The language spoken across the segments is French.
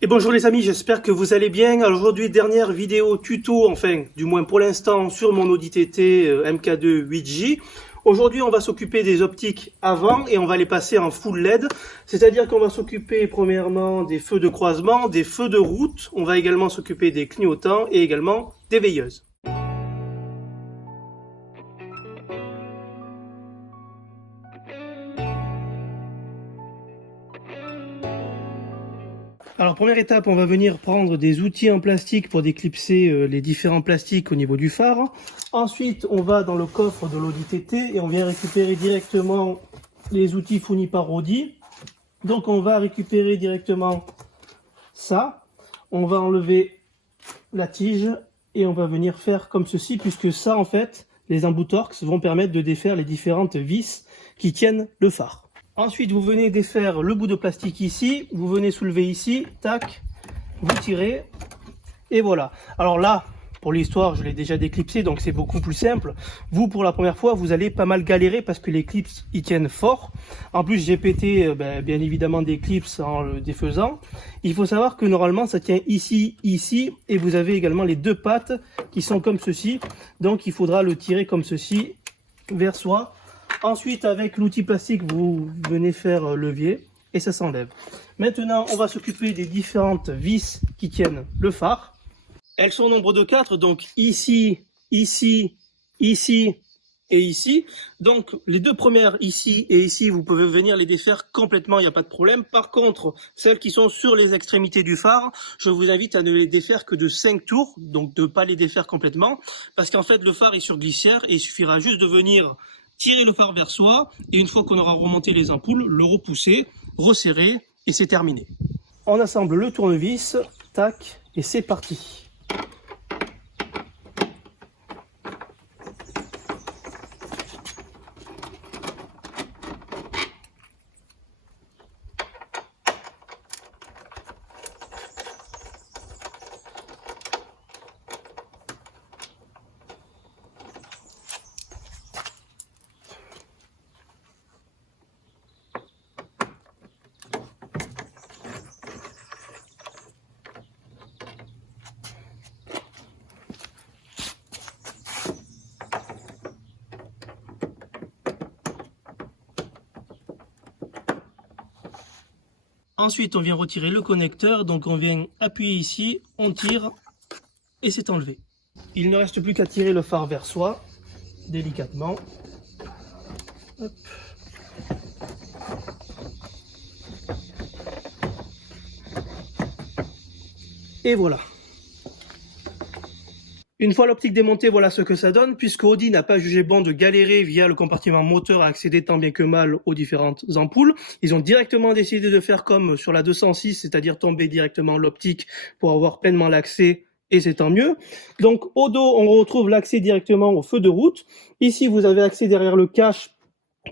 Et bonjour les amis, j'espère que vous allez bien. Alors aujourd'hui, dernière vidéo tuto, enfin du moins pour l'instant, sur mon Audi TT MK2 8J. Aujourd'hui, on va s'occuper des optiques avant et on va les passer en full LED. C'est-à-dire qu'on va s'occuper premièrement des feux de croisement, des feux de route. On va également s'occuper des clignotants et également des veilleuses. Alors première étape, on va venir prendre des outils en plastique pour déclipser les différents plastiques au niveau du phare. Ensuite, on va dans le coffre de l'Audi TT et on vient récupérer directement les outils fournis par Audi. Donc on va récupérer directement ça. On va enlever la tige et on va venir faire comme ceci, puisque ça en fait, les embouts Torx vont permettre de défaire les différentes vis qui tiennent le phare. Ensuite, vous venez défaire le bout de plastique ici, vous venez soulever ici, tac, vous tirez, et voilà. Alors là, pour l'histoire, je l'ai déjà déclipsé, donc c'est beaucoup plus simple. Vous, pour la première fois, vous allez pas mal galérer parce que les clips, ils tiennent fort. En plus, j'ai pété, bien évidemment, des clips en le défaisant. Il faut savoir que normalement, ça tient ici, ici, et vous avez également les deux pattes qui sont comme ceci. Donc, il faudra le tirer comme ceci, vers soi. Ensuite, avec l'outil plastique, vous venez faire levier et ça s'enlève. Maintenant, on va s'occuper des différentes vis qui tiennent le phare. Elles sont au nombre de 4, donc ici, ici, ici et ici. Donc, les deux premières ici et ici, vous pouvez venir les défaire complètement, il n'y a pas de problème. Par contre, celles qui sont sur les extrémités du phare, je vous invite à ne les défaire que de 5 tours, donc de ne pas les défaire complètement, parce qu'en fait, le phare est sur glissière et il suffira juste de venir tirer le phare vers soi, et une fois qu'on aura remonté les ampoules, le repousser, resserrer, et c'est terminé. On assemble le tournevis, tac, et c'est parti. Ensuite, on vient retirer le connecteur, donc on vient appuyer ici, on tire et c'est enlevé. Il ne reste plus qu'à tirer le phare vers soi, délicatement. Hop. Et voilà. Une fois l'optique démontée, voilà ce que ça donne, puisque Audi n'a pas jugé bon de galérer via le compartiment moteur à accéder tant bien que mal aux différentes ampoules. Ils ont directement décidé de faire comme sur la 206, c'est-à-dire tomber directement l'optique pour avoir pleinement l'accès, et c'est tant mieux. Donc au dos, on retrouve l'accès directement au feu de route. Ici, vous avez accès derrière le cache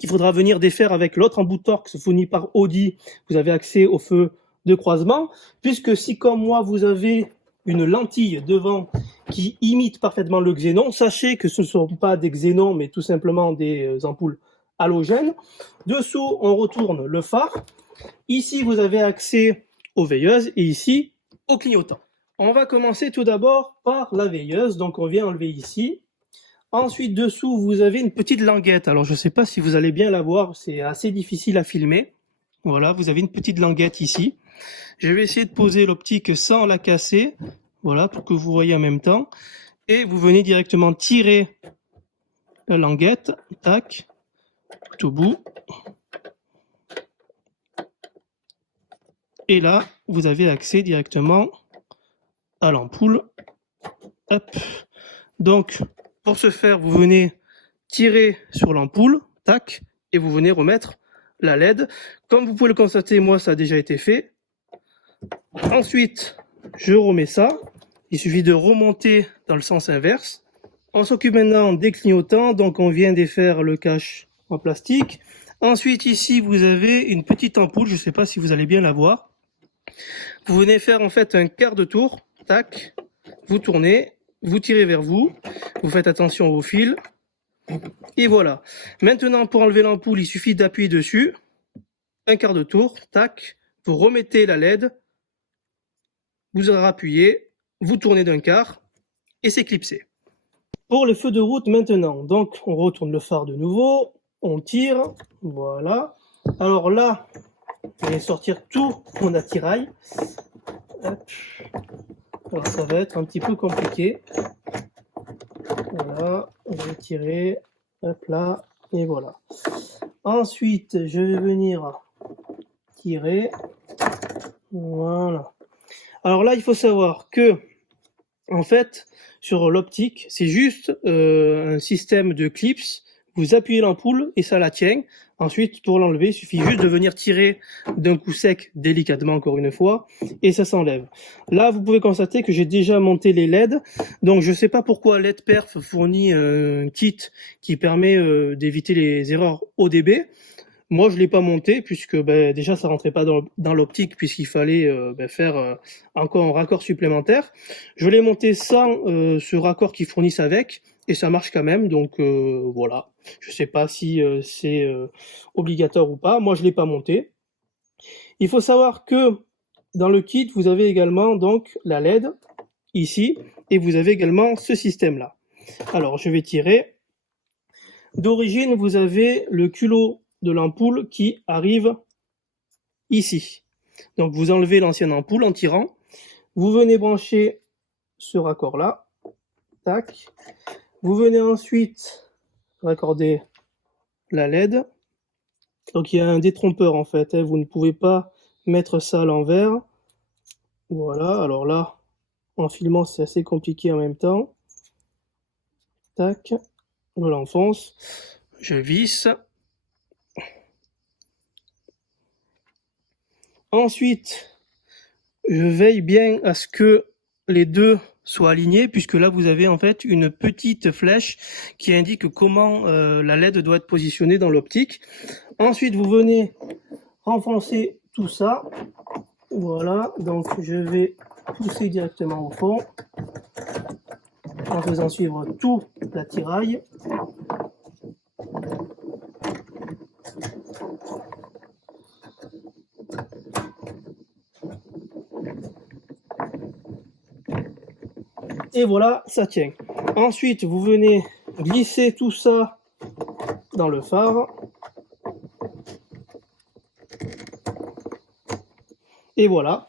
qu'il faudra venir défaire avec l'autre embout Torx fourni par Audi. Vous avez accès au feu de croisement, puisque si comme moi, vous avez une lentille devant qui imite parfaitement le xénon. Sachez que ce ne sont pas des xénons, mais tout simplement des ampoules halogènes. Dessous, on retourne le phare. Ici, vous avez accès aux veilleuses et ici, aux clignotants. On va commencer tout d'abord par la veilleuse. Donc, on vient enlever ici. Ensuite, dessous, vous avez une petite languette. Alors, je ne sais pas si vous allez bien la voir. C'est assez difficile à filmer. Voilà, vous avez une petite languette ici. Je vais essayer de poser l'optique sans la casser, voilà, pour que vous voyez en même temps. Et vous venez directement tirer la languette, tac, tout au bout. Et là, vous avez accès directement à l'ampoule. Hop. Donc, pour ce faire, vous venez tirer sur l'ampoule, tac, et vous venez remettre la LED. Comme vous pouvez le constater, moi, ça a déjà été fait. Ensuite, je remets ça. Il suffit de remonter dans le sens inverse. On s'occupe maintenant des clignotants. Donc, on vient défaire le cache en plastique. Ensuite, ici, vous avez une petite ampoule. Je ne sais pas si vous allez bien la voir. Vous venez faire en fait un quart de tour. Tac. Vous tournez. Vous tirez vers vous. Vous faites attention au fil. Et voilà. Maintenant, pour enlever l'ampoule, il suffit d'appuyer dessus. Un quart de tour. Tac. Vous remettez la LED. vous rappuyez, vous tournez d'un quart et c'est clipsé. Pour les feux de route maintenant, donc on retourne le phare de nouveau, on tire, voilà. Alors là, je vais sortir tout mon attirail. Hop. Alors ça va être un petit peu compliqué. Voilà, je vais tirer, hop là, et voilà. Ensuite, je vais venir tirer, voilà. Alors là, il faut savoir que, en fait, sur l'optique, c'est juste un système de clips. Vous appuyez l'ampoule et ça la tient. Ensuite, pour l'enlever, il suffit juste de venir tirer d'un coup sec, délicatement encore une fois, et ça s'enlève. Là, vous pouvez constater que j'ai déjà monté les LED. Donc, je ne sais pas pourquoi LED Perf fournit un kit qui permet d'éviter les erreurs ODB. Moi, je l'ai pas monté puisque déjà ça rentrait pas dans l'optique puisqu'il fallait faire encore un raccord supplémentaire. Je l'ai monté sans ce raccord qu'ils fournissent avec et ça marche quand même. Donc voilà. Je sais pas si c'est obligatoire ou pas. Moi, je l'ai pas monté. Il faut savoir que dans le kit, vous avez également donc la LED ici et vous avez également ce système-là. Alors, je vais tirer. D'origine, vous avez le culot de l'ampoule qui arrive ici. Donc vous enlevez l'ancienne ampoule en tirant. Vous venez brancher ce raccord là. Tac. Vous venez ensuite raccorder la LED. Donc il y a un détrompeur en fait. Vous ne pouvez pas mettre ça à l'envers. Voilà. Alors là, en filmant, c'est assez compliqué en même temps. Tac. Je l'enfonce. Je visse. Ensuite, je veille bien à ce que les deux soient alignés, puisque là vous avez en fait une petite flèche qui indique comment la LED doit être positionnée dans l'optique. Ensuite, vous venez renfoncer tout ça. Voilà, donc je vais pousser directement au fond en faisant suivre tout l'attirail. Et voilà, ça tient. Ensuite, vous venez glisser tout ça dans le phare. Et voilà.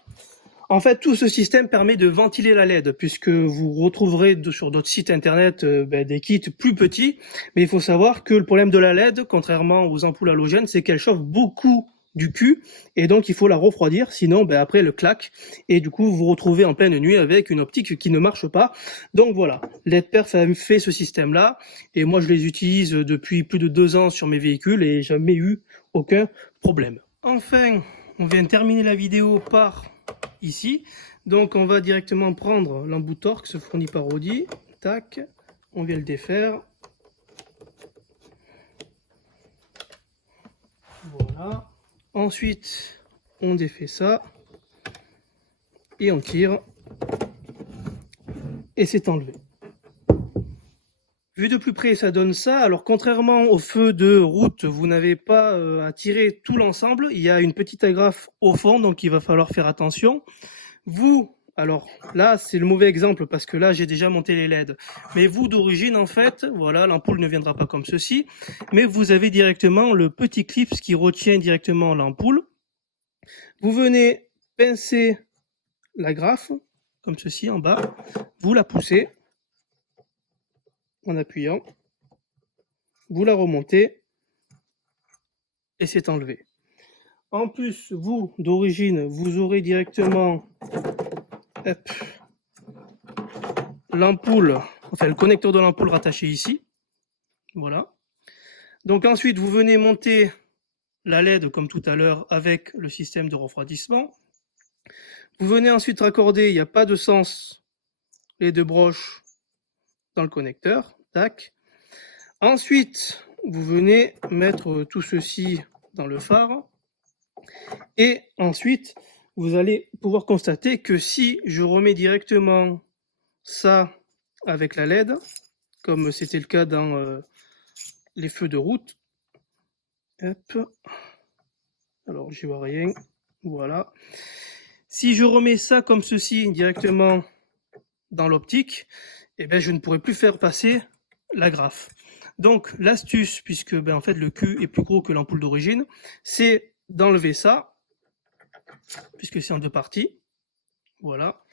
En fait, tout ce système permet de ventiler la LED, puisque vous retrouverez sur d'autres sites internet des kits plus petits. Mais il faut savoir que le problème de la LED, contrairement aux ampoules halogènes, c'est qu'elle chauffe beaucoup du cul, et donc il faut la refroidir, sinon après elle claque, et du coup vous vous retrouvez en pleine nuit avec une optique qui ne marche pas. Donc voilà, LED Perf a fait ce système-là, et moi je les utilise depuis plus de 2 ans sur mes véhicules, et jamais eu aucun problème. Enfin, on vient de terminer la vidéo par ici, donc on va directement prendre l'embout Torx fourni par Audi, tac, on vient le défaire, voilà, ensuite on défait ça, et on tire, et c'est enlevé. Vu de plus près, ça donne ça. Alors, contrairement au feu de route, vous n'avez pas à tirer tout l'ensemble. Il y a une petite agrafe au fond, donc il va falloir faire attention. Vous, alors là, c'est le mauvais exemple parce que là, j'ai déjà monté les LED. Mais vous, d'origine, en fait, voilà, l'ampoule ne viendra pas comme ceci. Mais vous avez directement le petit clip qui retient directement l'ampoule. Vous venez pincer l'agrafe, comme ceci en bas. Vous la poussez en appuyant. Vous la remontez et c'est enlevé. En plus, vous, d'origine, vous aurez directement l'ampoule, enfin le connecteur de l'ampoule rattaché ici. Voilà. Donc ensuite, vous venez monter la LED comme tout à l'heure avec le système de refroidissement. Vous venez ensuite raccorder, il n'y a pas de sens, les deux broches dans le connecteur. Tac. Ensuite, vous venez mettre tout ceci dans le phare. Et ensuite, vous allez pouvoir constater que si je remets directement ça avec la LED, comme c'était le cas dans les feux de route, hop, alors j'y vois rien, voilà. Si je remets ça comme ceci directement dans l'optique, eh ben, je ne pourrai plus faire passer l'agrafe. Donc l'astuce, puisque en fait le cul est plus gros que l'ampoule d'origine, c'est d'enlever ça, puisque c'est en deux parties. Voilà.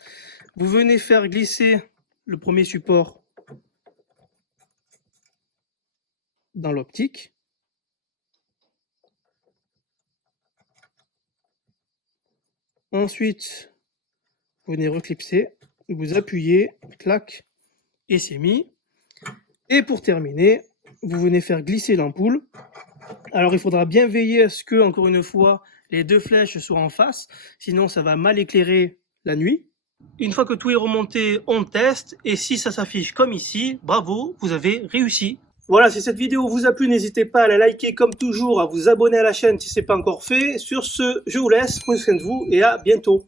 Vous venez faire glisser le premier support dans l'optique. Ensuite, vous venez reclipser, vous appuyez, clac, et c'est mis. Et pour terminer, vous venez faire glisser l'ampoule. Alors il faudra bien veiller à ce que, encore une fois, les deux flèches soient en face, sinon ça va mal éclairer la nuit. Une fois que tout est remonté, on teste, et si ça s'affiche comme ici, bravo, vous avez réussi. Voilà, si cette vidéo vous a plu, n'hésitez pas à la liker comme toujours, à vous abonner à la chaîne si ce n'est pas encore fait. Sur ce, je vous laisse, prenez soin de vous et à bientôt.